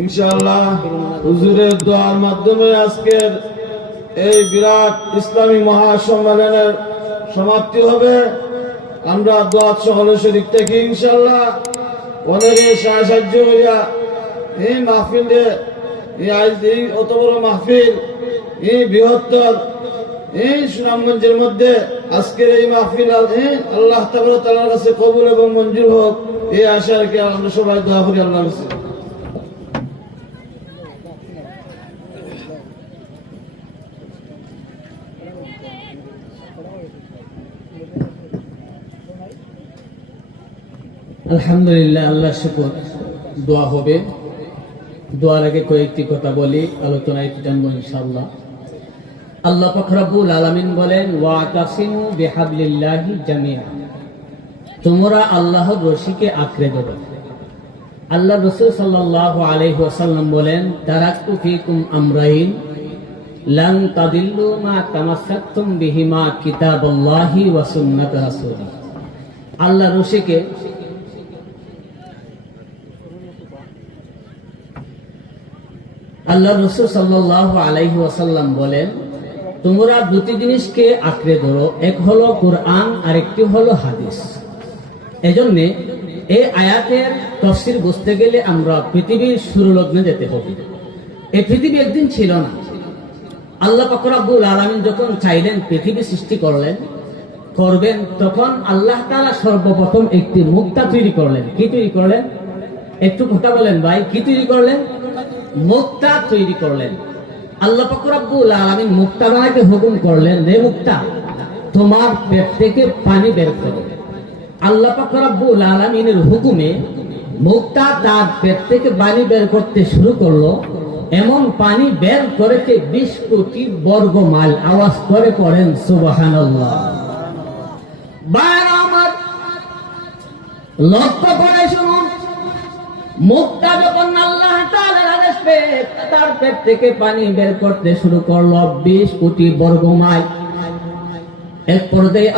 ইনশাআল্লাহ হুজুরের দোয়ার মাধ্যমে আজকের এই বিরাট ইসলামী মহাসম্মেলনের সমাপ্তি হবে। আমরা দোয়া সকলের শরীর থেকে ইনশাআল্লাহ অনেকে সাহায্য করিয়া এই মাহফিলে এই অত বড় মাহফিল, এই বৃহত্তর, এই সুনামগঞ্জের মধ্যে আজকের এই মাহফিল আল্লাহ তাআলার কাছে কবুল এবং মঞ্জুর হোক, এই আশা রেখে আমরা সবাই দোয়া করি আল্লাহর আলহামদুলিল্লাহ আল্লাহ শুকর। দোয়া হবে। দোয়ার আগে কয়েকটি কথা বলি, আলোচনায় জানব ইনশাআল্লাহ। আল্লাহ ফখরাবুল আলামিন বলেন, ওয়াতাসিমু বিহাবলিল্লাহি জামিয়া তোমরা আল্লাহর রশিকে আঁকড়ে দেবে। আল্লাহ রসুল সাল্লাল্লাহু আলাইহি ওয়াসাল্লাম বলেন তারাকতু ফিকুম আমরাইন, লান তাদিল্লু মা তামাসসাকতুম বিহিমা কিতাবাল্লাহি ওয়া আল্লাহ রশিকে আল্লাহ রসুল সাল্লাহ আলাইহি ওয়াসাল্লাম বলেন, তোমরা দুটি জিনিসকে আঁকড়ে ধরো, এক হলো কোরআন আর একটি হলো হাদিস। এজন্য এই আয়াতের তফসির বুঝতে গেলে আমরা পৃথিবীর শুরু লগ্নে যেতে হবে। এই পৃথিবী একদিন ছিল না। আল্লাহ পাকরাবুল আলমিন যখন চাইলেন পৃথিবী সৃষ্টি করলেন, করবেন তখন আল্লাহ তাআলা সর্বপ্রথম একটি মুক্তা তৈরি করলেন। কি তৈরি করলেন? একটু কথা বলেন ভাই, কি তৈরি করলেন? মুক্তা তৈরি করলেন। আল্লাহ পাকরাবুল আলমিন মুক্তা বানাইতে হুকুম করলেন রে মুক্তা, তোমার পেট থেকে পানি বের করো। আল্লাহ পাকরাবুল আলমিনের হুকুমে মুক্তা তার পেট থেকে পানি বের করতে শুরু করল। এমন পানি বের করেছে বিশ কোটি বর্গ মাইল আওয়াজ করে পড়েন সুবাহান লক্ষ্য করে শুনুন, মুক্তা যখন আল্লাহ তার পেট থেকে পানি বের করতে শুরু করল বিশ কোটি বর্গ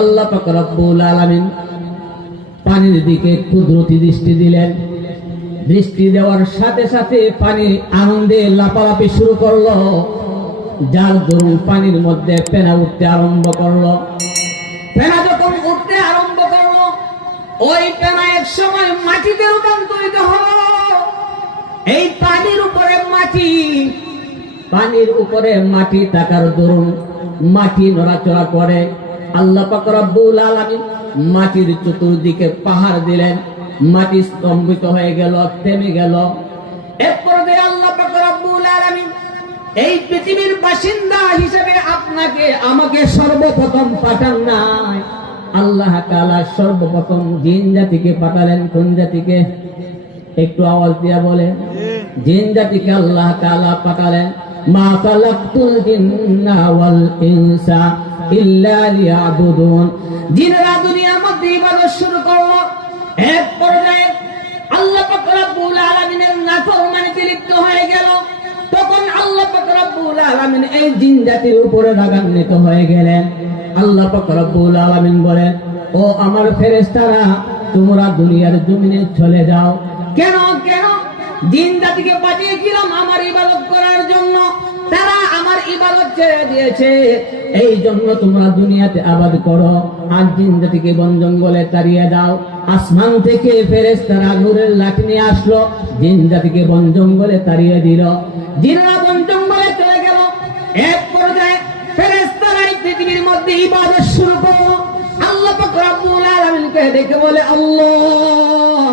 আল্লাহ পানির দিকে কুদরতি দৃষ্টি দিলেন। দৃষ্টি দেওয়ার সাথে সাথে পানি আনন্দে লাপালাপি শুরু করল। যার দরুন পানির মধ্যে পেনা উঠতে আরম্ভ করল। যখন উঠতে আরম্ভ করল, ওই পেনা এক সময় মাটিতে রূপান্তরিত হলো। এই পানির উপরে মাটি, পানির উপরে মাটি থাকার দরুন মাটি নড়াচড়া করে। আল্লাহ পাক রব্বুল মাটির চতুর্দিকে পাহাড় দিলেন, মাটি স্তম্ভিত হয়ে গেল, থেমে গেল। আল্লাহ এই পৃথিবীর বাসিন্দা হিসেবে আপনাকে আমাকে সর্বপ্রথম পাঠান নাই। আল্লাহ সর্বপ্রথম জিন জাতিকে পাঠালেন, কোন জাতিকে? একটু আওয়াজ দিয়া বলে জিন জাতিকে আল্লাহ তাআলা পাঠালেন, মা জিন্না ওয়াল ইনসা ইল্লা লিয়াবুদুন। জিনরা দুনিয়ার মধ্যে ইবাদত শুরু করল। এক পর্যায়ে আল্লাহ পাক রব্বুল আলামিনের নাফরমানিতে লিপ্ত হয়ে গেল। তখন আল্লাহ পাক রব্বুল আলামিন এই জিন জাতির উপরে রাগান্বিত হয়ে গেলেন। আল্লাহ পাক রব্বুল আলামিন বলেন, ও আমার ফেরেশতারা, তোমরা দুনিয়ার জমিনে চলে যাও। কেন? কেন? জিন জাতিকে পাঠিয়েছিলাম আমার ইবাদত করার জন্য। তারা আমার ইবাদত ছেড়ে দিয়েছে। এই জন্য তোমরা দুনিয়াতে আবাদ করো। আর জিন জাতিকে বন জঙ্গলে তাড়িয়ে দাও। আসমান থেকে ফেরেশতারা নূরের লাঠি নিয়ে আসলো। জিন জাতিকে বন জঙ্গলে তাড়িয়ে দিল। জিনরা বন জঙ্গলে চলে গেল। এক পর্যায়ে ফেরেশতারা এই পৃথিবীর মধ্যে ইবাদত শুরু করল। আল্লাহ পাক রব্বুল আলামিনকে ডেকে বলে, আল্লাহ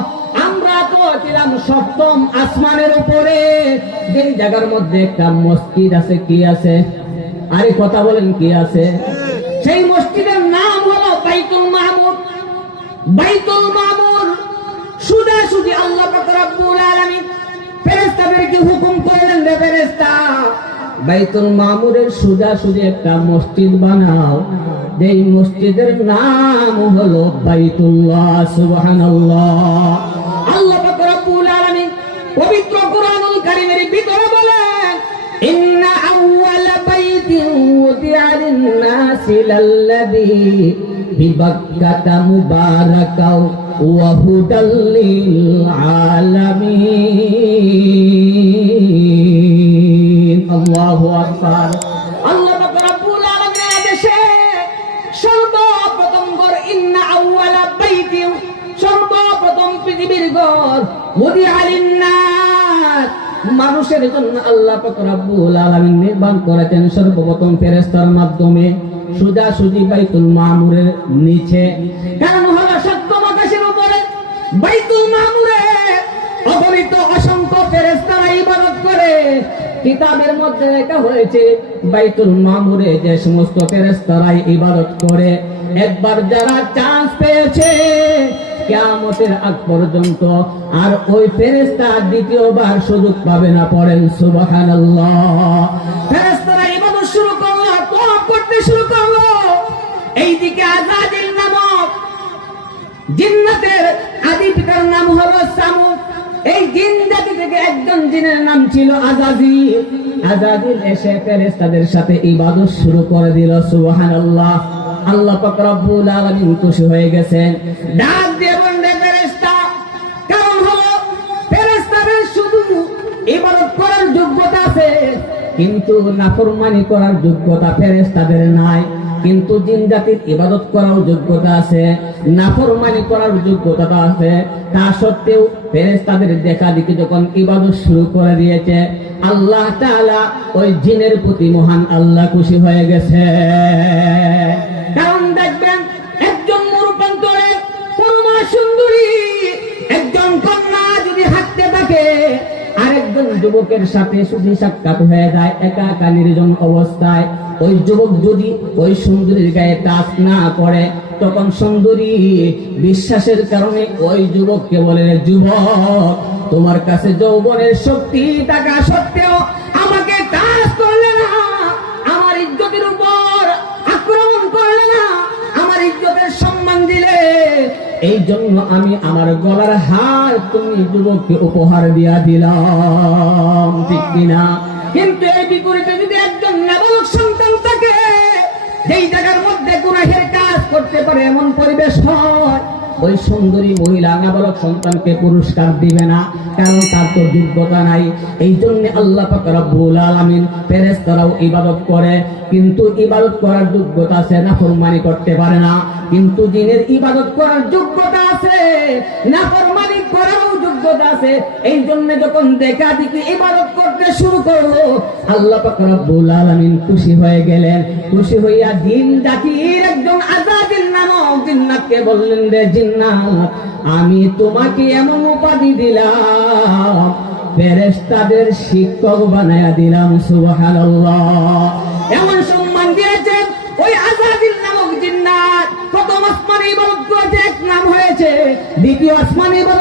তো সপ্তম আসমানের উপরে। জায়গার মধ্যে একটা মসজিদ আছে, কি আছে? আরে কথা বলেন, কি আছে? সেই মসজিদের নাম হলো বাইতুল মাহমুদ। বাইতুল মামুর সুদা সুদি আল্লাহ আলামিন ফেরেশতাদেরকে হুকুম করলেন রে ফেরেশতা, বাইতুল মামুরের সুদা সুদি একটা মসজিদ বানাও। যেই মসজিদের নাম হলো বাইতুল্লাহ, সুবহানাল্লাহ। পবিত্র কোরআনুল কারীমের ভিতরে বলেন, ইন্না আউওয়ালা বাইতিন উদিআ লিন-নাসি লাল্লাযী বিবাক্কাতা মুবারাকাও ওয়া হুদাল লিল আলামিন আল্লাহু আকবার। আল্লাহ পাক রব্বুল আলামিন আদেশে সর্বপ্রথম ঘর ইন্না আউওয়ালা বাইতিন, সর্বপ্রথম পৃথিবীর ঘর উদিআ লিন মানুষের জন্য আল্লাহ রব্বুল আলামিন নির্মাণ করেছেন সর্বপ্রথম ফেরেস্তার মাধ্যমে সুজা সুজি বাইতুল মামুরের নিচে। কারণ হলো সপ্তম আকাশের উপরে? বাইতুল মামুরে অগণিত অসংখ্য ফেরেশতারা ইবাদত করে। কিতাবের মধ্যে লেখা হয়েছে, বাইতুল মামুরে যে সমস্ত ফেরেস্তারাই ইবাদত করে। একবার যারা চান্স পেয়েছে কিয়ামতের আগ পর্যন্ত আর ওই ফেরেশতা দ্বিতীয়বার সুযোগ পাবে না পড়েন সামুদ। এই থেকে একজন জিনের নাম ছিল এসে ফেরেশতাদের সাথে ইবাদত শুরু করে দিল, সুবহানাল্লাহ। আল্লাহ পাক আলামিন খুশি হয়ে গেছেন। ডাক দিয়ে ফেরেশতা কারণ হলো? ফেরেশতাদের শুধু ইবাদত করার যোগ্যতা আছে, কিন্তু নাফরমানি করার যোগ্যতা ফেরেশতাদের নাই। কিন্তু জিন জাতির ইবাদত করার যোগ্যতা আছে, নাফরমানি করার যোগ্যতা আছে। তা সত্ত্বেও ফেরেশতাদের দেখা দেখি যখন ইবাদত শুরু করে দিয়েছে, আল্লাহ তাআলা ওই জিনের প্রতি মহান আল্লাহ খুশি হয়ে গেছে। যুবকের সাথে সুখী সাক্ষাৎ হয়ে যায় একা নির্জন অবস্থায়। ওই যুবক যদি ওই সুন্দরীর গায়ে টাচ না করে তখন সুন্দরী বিশ্বাসের কারণে ওই যুবককে বলে, যুবক, তোমার কাছে যৌবনের শক্তি টাকা সত্ত্বেও এই জন্য আমি আমার গলার হার তুমি যুবককে উপহার দিয়া দিলাম, ঠিক কিনা? কিন্তু এই বিপরীতে যদি একজন নাবালক সন্তান থাকে, যেই জায়গার মধ্যে গুনাহের কাজ করতে পারে, এমন পরিবেশ হয়। ওই সুন্দরী মহিলা নাবালক সন্তানকে পুরস্কার দিবে না, কারণ তার তো যোগ্যতা নাই। এই জন্য আল্লাহ রব্বুল আলামিন ফেরেশতারাও ইবাদত করে, কিন্তু ইবাদত করার যোগ্যতা আছে না ফরমানি করতে পারে না। কিন্তু জিনের ইবাদত করার যোগ্যতা আছে না ফরমানি করারও যোগ্যতা আছে, এই জন্য যখন দেখা দেখি ইবাদত করতে শুরু করল, আল্লাহ পাক আলামিন খুশি হয়ে গেলেন। খুশি হইয়া দিন জাতির একজন আজাদিল নামক বললেন, রে জিন্নাত, আমি তোমাকে এমন উপাধি দিলাম ফেরেস্তাদের শিক্ষক বানায়া দিলাম, সুবহানাল্লাহ। এমন সম্মান দিয়েছেন ওই আজাদিল নামক জিন্নাত। প্রথম আসমানে করেছে, এক নাম হয়েছে, দ্বিতীয় আসমানে ইবাদত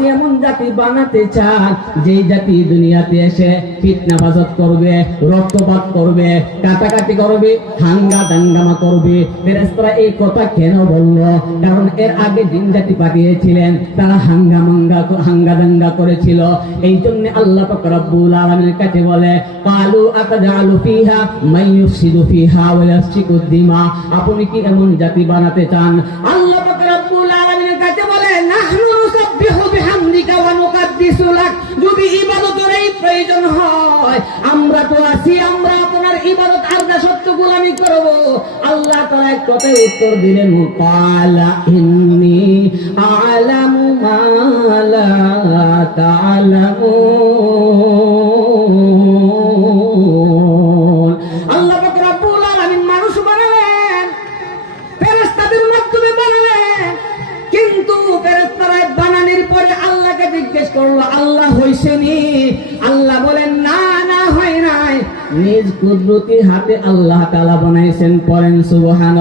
আপনি এমন জাতি বানাতে চান যে জাতি দুনিয়াতে এসে ফিতনা বাজত করবে, রক্তপাত করবে, কাটাকাটি করবে, হাঙ্গা দাঙ্গামা করবে। ফেরেশতারা এই কথা কেন বলল? কারণ এর আগে জিন জাতি পাঠিয়েছিলেন, তারা হাঙ্গা মাঙ্গা হাঙ্গা দাঙ্গা করেছিল। এই জন্য আল্লাহ রব্বুল আলামিনের কাছে বলে, কালু আতাজালু ফিহা ইউফসিদু ফিহা ওয়া ইয়াসফিকু দিমা। আপনি কি এমন জাতি বানাতে চান? নুকাদ্দিসু লাগ যদি ইবাদতের এই প্রয়োজন হয়, আমরা তো আছি, আমরা আপনার ইবাদত আর না সত্য গোলামি করব। আল্লাহ তাআলা এক কথায় উত্তর দিলেন কালা ইন্নি আলামু মা লা তা'লামুন কুদরতি হাতে আল্লাহ তালা বানাইছেন, পড়েন সুবহান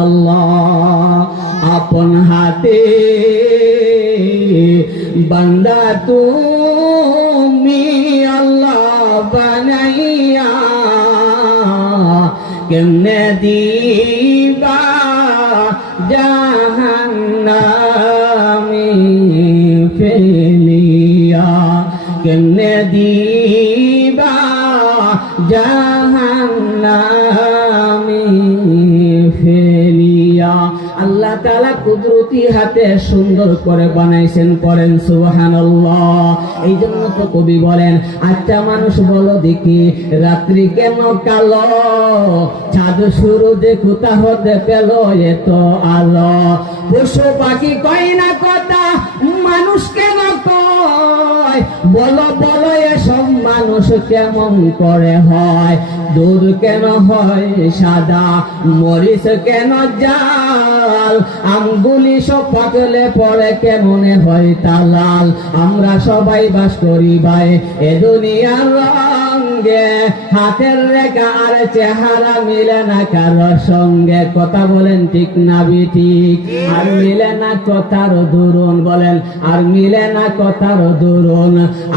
আপন হাতে বান্দা তুমি আল্লাহ বানাইয়া কেমনে দিবা জাহান্নামি ফেলিয়া? কেমনে দিবা জাহান্নামি কুদরতি হাতে সুন্দর করে বানাইছেন করেন সুবহানাল্লাহ। এই জন্য তো কবি বলেন আচ্ছা মানুষ বলো দেখি, রাত্রি কেন কালো? চাঁদ দেখু তা হতে পেল এত আলো? পশু পাখি কয় না কথা, মানুষ কেন কয় বলো বলো, এসব মানুষ কেমন করে হয়? দুধ কেন হয় সাদা, মরিচ কেন জাল? আমগুলি সব পাতলে পরে কেমন হয় তালাল আমরা সবাই বাস করি ভাই, এ দুনিয়ার রঙ্গে হাতের রেখা আর চেহারা মিলে না কারোর সঙ্গে। কথা বলেন ঠিক না ঠিক আর মিলে না কথার ধরুন বলেন, আর মিলে না কথার ধরুন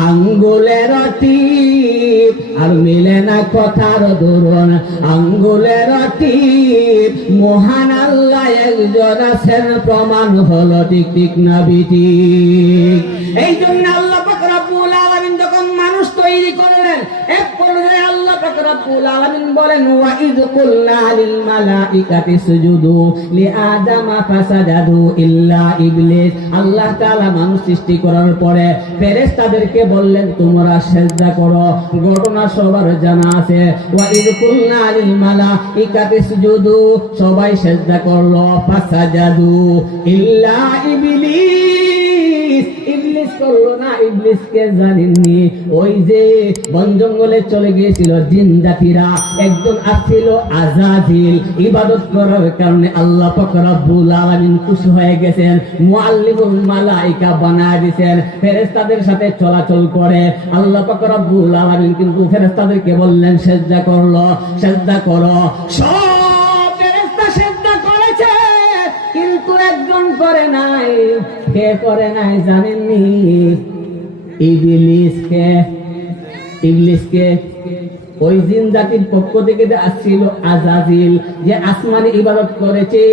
আঙ্গুলের টিপ। আর মিলে না কথার ধরুন আঙ্গুলের টিপ। মহান আল্লাহ একজন আছেন, প্রমাণ হলো ঠিক ঠিক না ঠিক এই জন্য আল্লাহ পাক রব্বুল আলামিন যখন মানুষ তৈরি করলেন এক পর্যায়ে আল্লাহ পাক রব্বুল আলামিন বলেন, ওয়া ইয কুলনা লিল সুজুদু ইল্লা ইবলিস। আল্লাহ তাআলা মানুষ সৃষ্টি করার পরে ফেরেশতাদেরকে বললেন, তোমরা সেজদা করো, ঘটনা সবার জানা আছে। ওয়া ইয কুলনা লিল মালাইকাতি সুজুদু, সবাই সেজদা করল, ফাসাদাদু ইল্লা ইবলিস। করল না ইবলিসকে জানেননি। ওই যে বন জঙ্গলে চলে গিয়েছিল জিন জাতিরা, একজন আসছিল আজাজিল। ইবাদত করার কারণে আল্লাহ পাক রব্বুল আলামিন খুশি হয়ে গেছেন, মুআল্লিমুল মালাইকা বানায় দিয়েছেন, ফেরেশতাদের সাথে চলাচল করে। আল্লাহ পাক রব্বুল আলামিন কিন্তু ফেরেশতাদেরকে বললেন, সেজদা করল, সেজদা করো। সব ফেরেশতা সেজদা করেছে, কিন্তু একজন করে নাই। কে করে নাই জানেননি? ইবলিসকে ইবলিসকে ওই জিন জাতির পক্ষ থেকে আসছিল আজাজিল, যে আসমানে ইবাদত করেছে,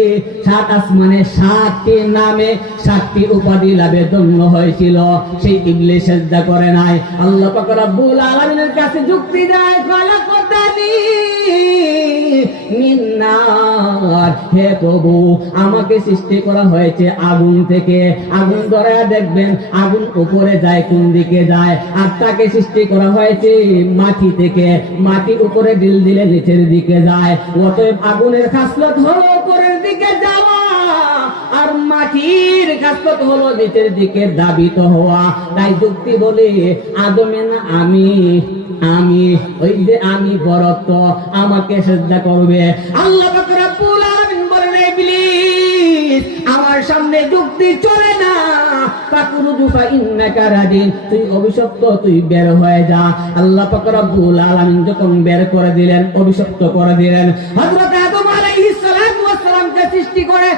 সাত আসমানে সাতটি নামে সাতটি উপাধি লাভের জন্য হয়েছিল। সেই ইবলিস সেজদা করে নাই। আল্লাহ পাক রব্বুল আলামিনের কাছে যুক্তি দেয় খলাকতানি মিন্নার। হে প্রভু, আমাকে সৃষ্টি করা হয়েছে আগুন থেকে। আগুন ধরে দেখবেন, আগুন উপরে যায়, কোন দিকে যায়। আর তাকে সৃষ্টি করা হয়েছে মাটি থেকে। মাটি উপরে দিল দিলে নিচের দিকে যায়। অতএব আগুনের খাসলত হলো উপরের দিকে আর মাটির খাসলত হলো নিচের দিকে দাবিত হওয়া। তাই যুক্তি বলে, আদমে না আমি আমি, ওই যে আমি বরত্ব আমাকে শ্রদ্ধা করবে। আল্লাহ আমার সামনে যুক্তি চলে না। সৃষ্টি করে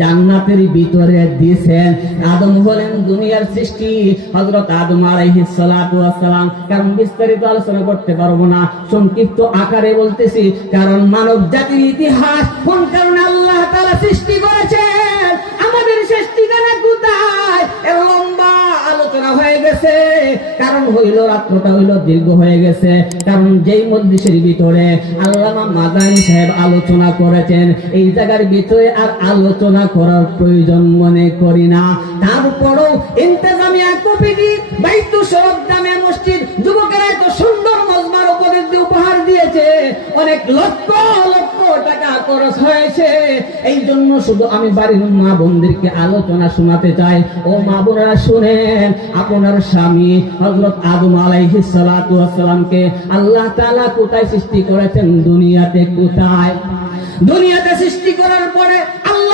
জান্নাতের ভিতরে হযরত আদম সৃষ্টি সৃষ্টি হলেন দুনিয়ার সৃষ্টি। হযরত আদম আলাইহিস সালাতু ওয়াস সালাম, কারণ বিস্তারিত আলোচনা করতে পারব না, সংক্ষিপ্ত আকারে বলতেছি, কারণ মানব জাতির ইতিহাস, কোন কারণে আল্লাহ তাআলা সৃষ্টি করেছেন? আমাদের শেষ ঠিকানা কোথায় লম্বা আলোচনা হয়ে গেছে। কারণ হইল, রাত্রটা হইল, দীর্ঘ হয়ে গেছে। কারণ যেই মজলিসের ভিতরে আল্লামা মাদানী সাহেব আলোচনা করেছেন, এই জায়গার ভিতরে আর আলোচনা করার প্রয়োজন মনে করি না। তারপরও ইন্তেজামিয়া কমিটি বাইতু সরব দামে মসজিদ যুবকেরা এত সুন্দর মজমার উপদেশ উপহার দিয়েছে। অনেক লক্ষ লক্ষ খরচ হয়েছে। এই জন্য শুধু আমি বাড়ির মা বোনদেরকে আলোচনা শোনাতে চাই। ও মা বোনেরা শুনেন, আপনার স্বামী হযরত আদম আলাইহিস সালাতু ওয়াস সালামকে আল্লাহ তালা কোথায় সৃষ্টি করেছেন? দুনিয়াতে কোথায়? দুনিয়াতে সৃষ্টি করার পরে আল্লাহ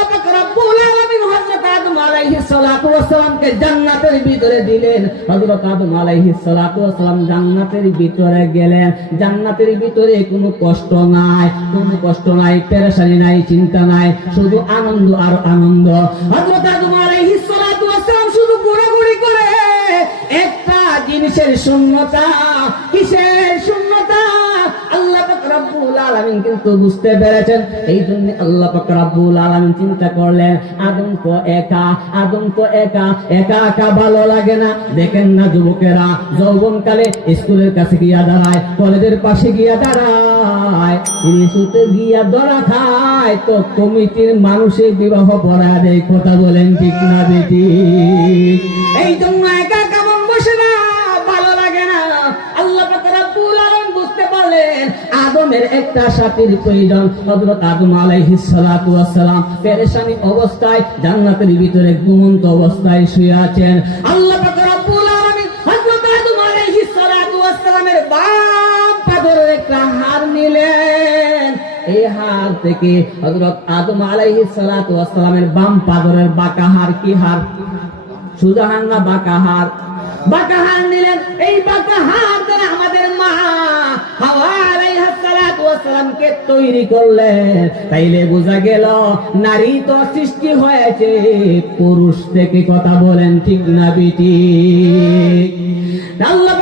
হযরত আদম আলাইহিস সালাতু ওয়াস সালামকে জান্নাতের ভিতরে দিলেন। হযরত আদম আলাইহিস সালাতু ওয়াস সালাম জান্নাতের ভিতরে গেলেন। জান্নাতের ভিতরে কোনো কষ্ট নাই, কোনো কষ্ট নাই, পেরেশানি নাই, চিন্তা নাই, শুধু আনন্দ আর আনন্দ। হযরত আদম আলাইহিস সালাতু ওয়াস সালাম শুধু ঘোরাঘুরি করে, একটা জিনিসের শূন্যতা কিসের? আলামিন কিন্তু বুঝতে পেরেছেন। এই জন্য আল্লাহ পাক রব্বুল আলামিন চিন্তা করলেন, আদম তো একা, আদম তো একা একা একা ভালো লাগে না। দেখেন না যুবকেরা, যৌবনকালে স্কুলের কাছে গিয়া দাঁড়ায়, কলেজের পাশে গিয়া দাঁড়ায় রিসুতে গিয়া ধরা খায়। তো কমিটির মানুষের বিবাহ পড়া দেয় কথা বলেন ঠিক না বেটি? এই জন্য একা সাথীর প্রয়োজন। হযরত আদম সালাম পেরেশানি অবস্থায় জান্নাতের ভিতরে অবস্থায় শুয়ে আছেন। আল্লাহ বাম হার হার পাদরের হার কি হার? না বাঁকা হার? বাঁকা হার নিলেন। এই বাঁকা হার আমাদের মা হাওয়া আলাইহা তৈরি করলেন তাইলে বোঝা গেল নারী তো সৃষ্টি হয়েছে, পুরুষ থেকে কথা বলেন ঠিক না বিটি? আল্লাহ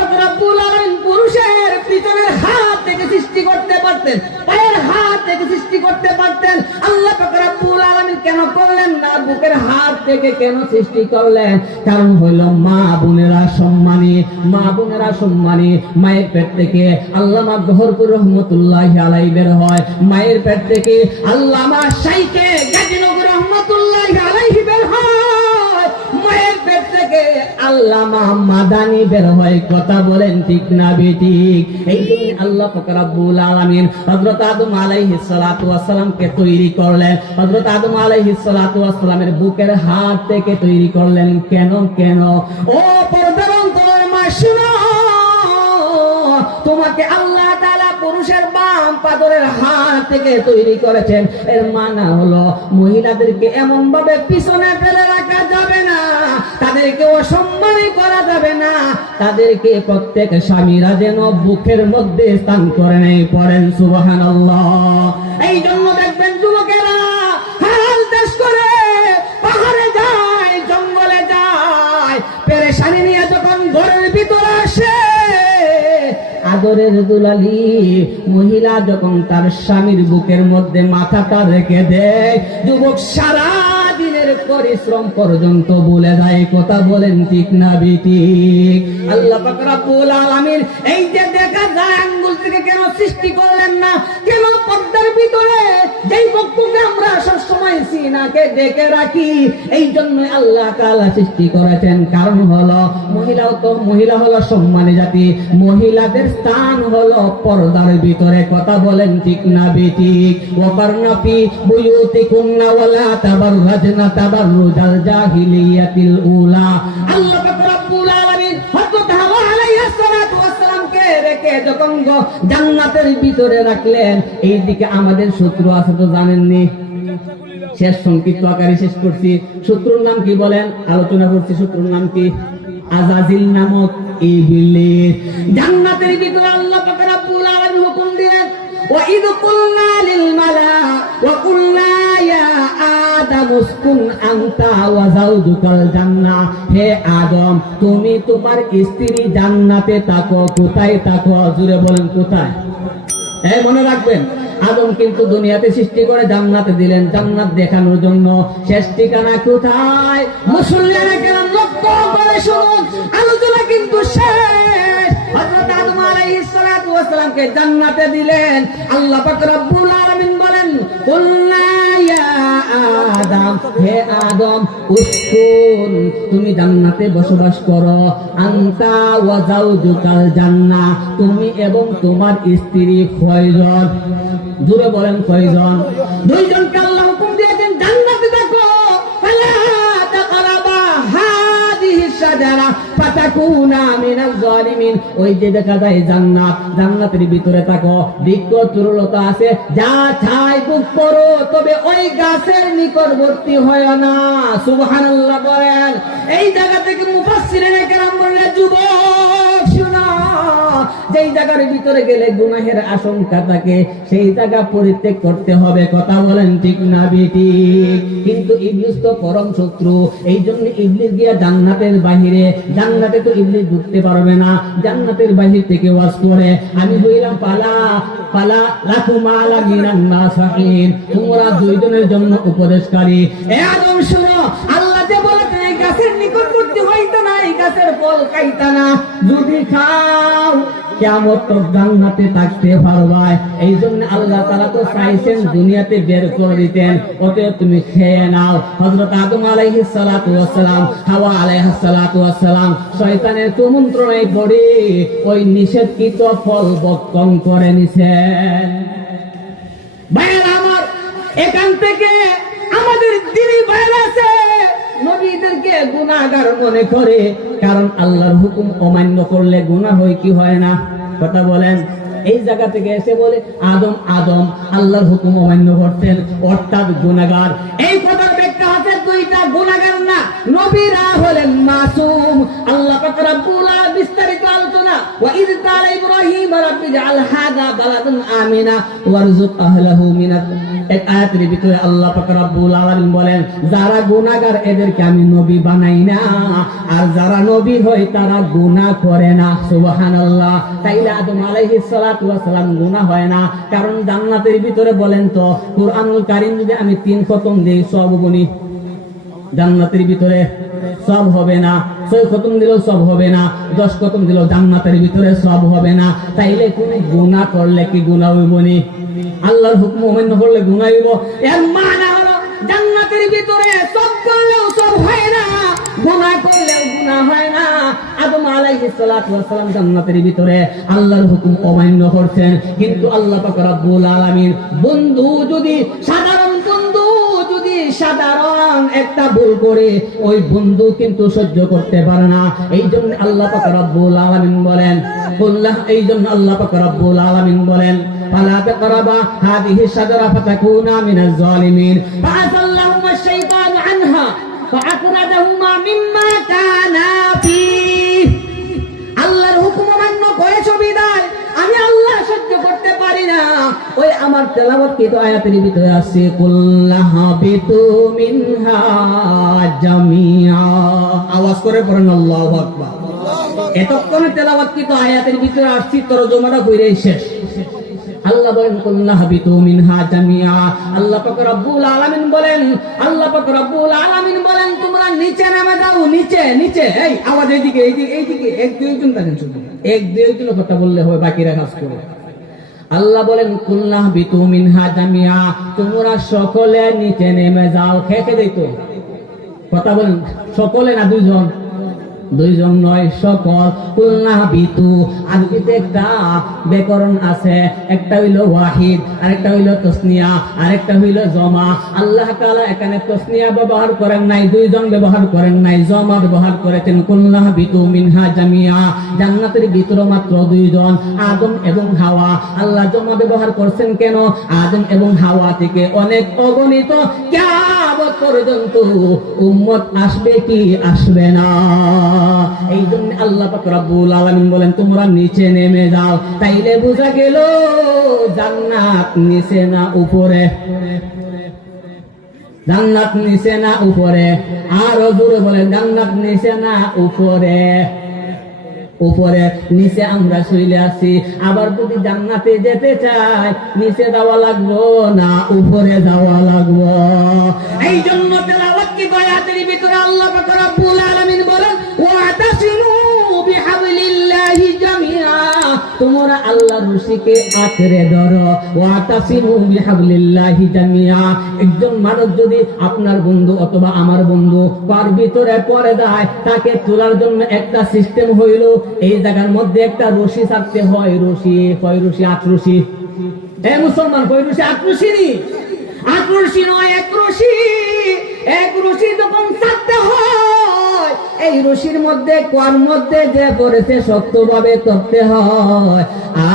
পুরুষের পিছনের হাত থেকে সৃষ্টি করতে পারতেন, পায়ের হাত থেকে সৃষ্টি করতে পারতেন। আল্লাহ রব্বুল আলামিন কেন করলেন না? বুকের হাত থেকে কেন সৃষ্টি করলেন? কারণ হলো মা বোনেরা সম্মানী, মা বোনেরা সম্মানী। মায়ের পেট থেকে আল্লামা গহরপুর রহমতুল্লাহ আলাই বের হয়। মায়ের পেট থেকে আল্লামা সাইকে গাজীনগর রহমতুল্লাহ আল্লামা মাদানি বের হয় কথা বলেন, ঠিক না এই আল্লাহ ফকরাবুল আলমিন হজরত আদম তৈরি করলেন। হজরত আদম বুকের হাত থেকে তৈরি করলেন। কেন কেন? ও পর্দার অন্তরের মা তোমাকে আল্লাহ পুরুষের বাম পাদরের হাত থেকে তৈরি করেছেন। এর মানা হলো, মহিলাদেরকে এমন ভাবে পিছনে ফেলে রাখা যাবে না, তাদেরকে অসম্মানই করা যাবে না, তাদেরকে প্রত্যেক স্বামীরা যেন বুকের মধ্যে স্থান করে নেই পড়েন সুবাহান এই জন্য দেখবেন যুবকেরা আদরের দুলালি, মহিলা যখন তার স্বামীর বুকের মধ্যে মাথাটা রেখে দেয়, যুবক সারা দিনের পরিশ্রম পর্যন্ত বলে যায় কথা বলেন ঠিক না, বিটি? আল্লাহ পাকরা রব্বুল আলামিন এই যে দেখা যায়, আঙ্গুল থেকে কেন সৃষ্টি করলেন না, কেন পর্দার ভিতরে যেই বক্তব্যে আমরা সব সময় সিনাকে ডেকে রাখি, এই জন্য আল্লাহ তাআলা সৃষ্টি করেছেন। কারণ হলো, মহিলাও তো, মহিলা হলো সম্মানী জাতি। মহিলাদের স্থান হলো পর্দার ভিতরে। কথা বলেন ঠিক না বেঠিক। ওয়াকারনাফি বুয়ুতিকুন্না ওয়ালা তাবাররাজনা তাবাররুজাল জাহিলিয়াতিল উলা। আল্লাহ রব্বুল আলামিন যখন জান্নাতের ভিতরে রাখলেন আমাদের শত্রু আছে তো জানেননি? শেষ সংক্ষিপ্ত আকারে শেষ করছি। শত্রুর নাম কি বলেন? আলোচনা করছি, শত্রুর নাম কি? আজাজিল নামক ইবলিস জান্নাতের ভিতরে আল্লাহ পাক রাব্বুল হুকুম দিলেন ও ইদ কুল্লা লিল মালা আদামুসকুন আনতা ওয়া যাওজুকাল জান্নাহ। হে আদম, তুমি তোমার স্ত্রী জান্নাতে থাকো, কোথায় থাকো? জুরে বলেন কোথায়? এই মনে রাখবেন, আদম কিন্তু দুনিয়াতে সৃষ্টি করে জান্নাতে দিলেন, জান্নাত দেখানোর জন্য। শেষ ঠিকানা কোথায়? মুসল্লিরা কেন লক্ষ্য করে শুনুন, আলোচনা কিন্তু শেষ। হযরত আদম আলাইহিস সালাতু ওয়াস সালামকে জান্নাতে দিলেন। আল্লাহ পাক রব্বুল আলামিন বলেন, কুল্লা তুমি জান্নাতে বসবাস করো। আনতা তুমি এবং তোমার স্ত্রী কয়জন? জুড়ে বলেন কয়জন? দুইজনকে আল্লাহ হুকুম দিয়েছেন, জান্নাতে ফাতাকুনা মিনাল জালিমিন। ওই যে দেখা যায় জান্নাত, জান্নাতের ভিতরে থাকো, বৃক্ষ তরুলতা আছে, যা ছাই বুক করো, তবে ওই গাছের নিকটবর্তী হয় না। সুবহানাল্লাহ বলেন। এই জায়গা থেকে মুফাসসিরিনে কেরাম বললেন যুবক যেই জায়গার ভিতরে গেলে গুনাহের আশঙ্কা থাকে, সেই জায়গা পরিত্যাগ করতে হবে, কথা বলেন ঠিক না, বেটি? কিন্তু ইবলিস তো পরম শত্রু, এই জন্য ইবলিস গিয়া জান্নাতের বাহিরে, জান্নাতে তো ইবলিস ঢুকতে পারবে না, জান্নাতের বাহির থেকে ওয়াজ করে, আমি হইলাম পালা পালা, লাখু মালা মিনান নাসাইন তোমরা দুইজনের জন্য উপদেশকারী। এ আদম, শুনো, আল্লাহ গাছের নিকটবর্তী হইতো না, এই গাছের ফল খাইতা না। যদি খাও করে ফল বক্ষণ করে নিছেন। আমার, এখান থেকে আমাদের দিনী ভাইয়ের আছে। নবীদেরকে গুনাহগার মনে করে, কারণ আল্লাহর হুকুম অমান্য করলে গুনাহ হয় কি হয় না? কথা বলেন। এই জায়গা থেকে এসে বলে, আদম আদম, আল্লাহর হুকুম অমান্য করতেন, অর্থাৎ গুনাহগার। এই কথার ব্যাখ্যা হচ্ছে দুইটা গুনাহগার না। নবীরা হলেন মাসুম। আল্লাহ পাক রব্বুল বিস্তারিত আলোচনা ইয ক্বালা ইব্রাহিম রাব্বি জাআল হাযা বালাদান আমিনা ওয়ারযুক আহলাহু মিনাত এক আয়াতের ভিতরে আল্লাহ রব্বুল আলামিন বলেন, যারা গুনাহগার এদেরকে আমি নবী বানাই না, আর যারা নবী হয় তারা গুনাহ করে না। সুবহানাল্লাহ। তাইলে আদম আলাইহিস সালাতু ওয়াস সালাম গুনাহ হয় না। কারণ জান্নাতের ভিতরে বলেন তো, কুরআনুল কারীম যদি আমি তিন খতম দেই, সব গুনি জান্নাতের ভিতরে সব হবে না। ছয় খতম দিলেও সব হবে না। দশ খতম দিলেও জান্নাতের ভিতরে সব হবে না। তাইলে কোন গুণা করলে কি গুণা হইব নি? আল্লাহর হুকুম অমান্য করলে গুণা হইব? এর হলো জান্নাতের ভিতরে সব করলেও সব হয় না। গুণা করলেও গুণা হয় না। আল্লাহর হুকুম অমান্য করছেন। কিন্তু আল্লাহ বন্ধু যদি সাধারণ সাধারণ একটা ভুল করে ওই বন্ধু কিন্তু সহ্য করতে পারে না। এই জন্য আল্লাহ পাক রব্বুল বলেন বললাম এই জন্য আল্লাহ পাক রব্বুল বলেন সাদারা ফাতাকুনা মিনাজ জালিমিন। আশ-শাইতানু আনহা আমার তেলাবত কিন্তু আয়াতের ভিতরে আছে? মিনহা জামিয়া। আওয়াজ করে পড়েন, আল্লাহু আকবার। এতক্ষণে তেলাওয়াত কিন্তু আয়াতের ভিতরে আসছি, তরজমাটা কইরে শেষ। আল্লাহ বলেন কুল্লাহ বিতু মিনহা জামিয়া। আল্লাহ পাক রব্বুল আলামিন বলেন, আল্লাহ পাক রব্বুল আলামিন বলেন, তোমরা নিচে নেমে যাও, নিচে নিচে। এই, আওয়াজ এইদিকে এইদিকে এইদিকে। এক দুইজন থাকেন শুধু এক কথা বললে হবে বাকিরা কাজ করে আল্লাহ বলেন কুল্লাহ বিতু মিনহা তোমরা সকলে নিচে নেমে যাও, খেতে দিত। কথা বলেন, সকলে না দুইজন দুইজন নয়, সকল কুলনা বিতু একটা ব্যাকরণ আছে, একটা হইল ওয়াহিদ, আরেকটা হইল তসনিয়া, আরেকটা হইল জমা। আল্লাহ তাআলা এখানে তসনিয়া ব্যবহার করেন নাই, দুইজন ব্যবহার করেন নাই, জমা ব্যবহার করেছেন। কুলনা বিতু মিনহা জামিয়া, জান্নাতের ভিতর মাত্র দুইজন, আদম এবং হাওয়া। আল্লাহ জমা ব্যবহার করছেন কেন? আদম এবং হাওয়া থেকে অনেক অগণিত কিয়ামত পর্যন্ত উম্মত আসবে কি আসবে না। এই জন্য আল্লাহ বলেন, তোমরা নিচে নেমে যাও। তাইলে বোঝা গেল, জান্নাত নিচে না উপরে। জান্নাত নিচে না উপরে। আরও বলেন, জান্নাত নিচে না উপরে। উপরে, নিচে আমরা শুইলে আছি। আবার যদি জান্নাতে যেতে চাই, নিচে যাওয়া লাগবো না উপরে যাওয়া লাগবো? এই জন্য ভিতরে আল্লাহ পাক তোমরা আল্লাহর রশিকে আঁকড়ে ধরো। ওয়াতাসিমু বিহাবলিল্লাহি জামিআ। একজন মানুষ যদি আপনার বন্ধু অথবা আমার বন্ধু তার ভিতরে পড়ে যায়, তাকে তোলার জন্য একটা সিস্টেম হইল, এই জায়গার মধ্যে একটা রশি থাকতে হয়। রশি, কয় রশি? আট রশি। এ মুসলমান, কয় রশি? আট রশি নি? আট রশি নয়, এক রশি। এক রশি যখন থাকতে হয় এই রশির মধ্যে, কোয়ার মধ্যে যে পড়েছে, শক্তভাবে করতে হয়।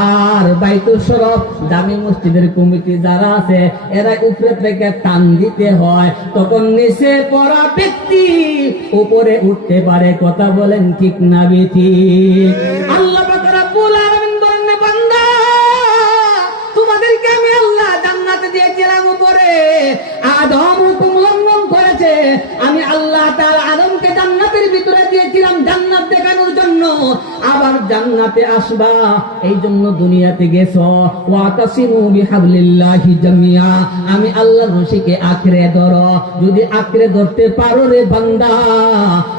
আর বাইতুল সরফ দামি মসজিদের কমিটি যারা আছে, এরা উপরে থেকে টান দিতে হয়। তখন নিচে পড়া ব্যক্তি উপরে উঠতে পারে, কথা বলেন ঠিক না বেঠি আবার জান্নাতে আসবা। এই জন্য দুনিয়াতে গেছো। ওয়াতাসিমু বিহাবলিল্লাহি জামিয়া। আমি আল্লাহর রশিকে আঁকড়ে ধরো। যদি আঁকড়ে ধরতে পারো রে বান্দা,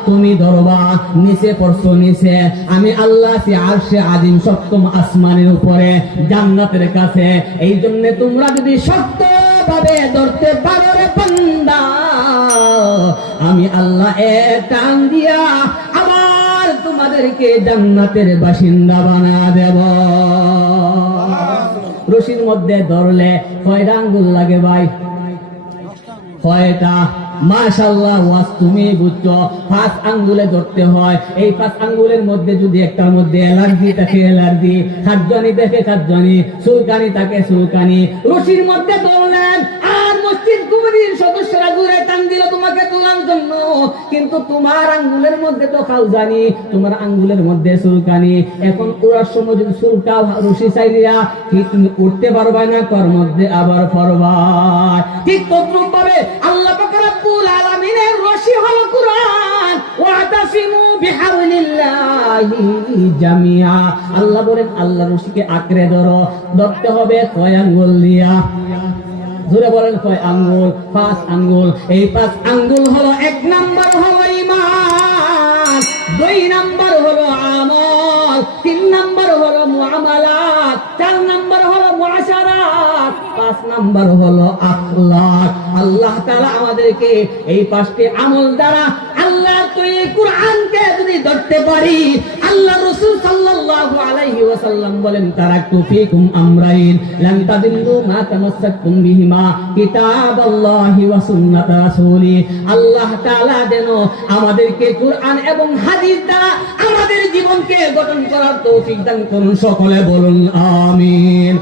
তুমি ধরবা। নিচে পড়ছো নিচে। আমি আল্লাহ সে আরশে আদিম সপ্তম আসমানের উপরে, জান্নাতের কাছে। এই জন্য তোমরা যদি শক্ত ভাবে ধরতে পারো রে বান্দা, আমি আল্লাহ এ টান দিয়া আবার তোমাদেরকে জান্নাতের বাসিন্দা বানা দেব। রশির মধ্যে ধরলে কয়টা আঙ্গুল লাগে ভাই? কয়টা? মাশাল্লাহ তুমি বুঝছ। পাঁচ আঙ্গুলে ধরতে হয়। এই পাঁচ আঙ্গুলের মধ্যে যদি একটার মধ্যে অ্যালার্জি অ্যালার্জি। খাদ্যানি খাদ্যানি রশির মধ্যে ধরলেন আর মসজিদ সদস্যরা ঘুরে টান দিল তোমাকে তোলার জন্য। কিন্তু তোমার আঙ্গুলের মধ্যে তো খাও জানি, তোমার আঙ্গুলের মধ্যে সুলকানি। এখন ওরার সময় যদি সুলকা রশি চাইলিয়া কি তুমি উঠতে পারবা না কর মধ্যে আবার পড়বা ঠিক তদ্রুপ ভাবে আল্লাহ পাক রব্বুল আলামিনের রশি হলো কুরআন। ওয়াতাসিমু জামিয়া। আল্লাহ বলেন, আল্লাহ রশিকে আঁকড়ে ধরো, ধরতে হবে কয় আঙ্গুল দিয়া। জোরে বলেন কয় আঙ্গুল, পাঁচ আঙ্গুল। এই পাঁচ আঙ্গুল হলো এক নাম্বার হলো ইমান দুই নাম্বার হলো আমল, তিন নাম্বার হলো মুআমালাত, চার নাম্বার হলো মুআশারাত, পাঁচ নাম্বার হলো আখলাক। আল্লাহ তাআলা আমাদেরকে এই পাঁচটি আমল দ্বারা আল্লাহ তৈরি কোরআনকে যদি ধরতে পারি, আল্লাহ আলাইহি ওয়াসাল্লাম বলেন আমরাইন মা বিহিমা ওয়া সুন্নাত রাসূলি। আল্লাহ তাআলা যেন আমাদেরকে কোরআন এবং হাদিস দ্বারা আমাদের জীবনকে গঠন করার তৌফিক দান করুন, সকলে বলুন, আমিন।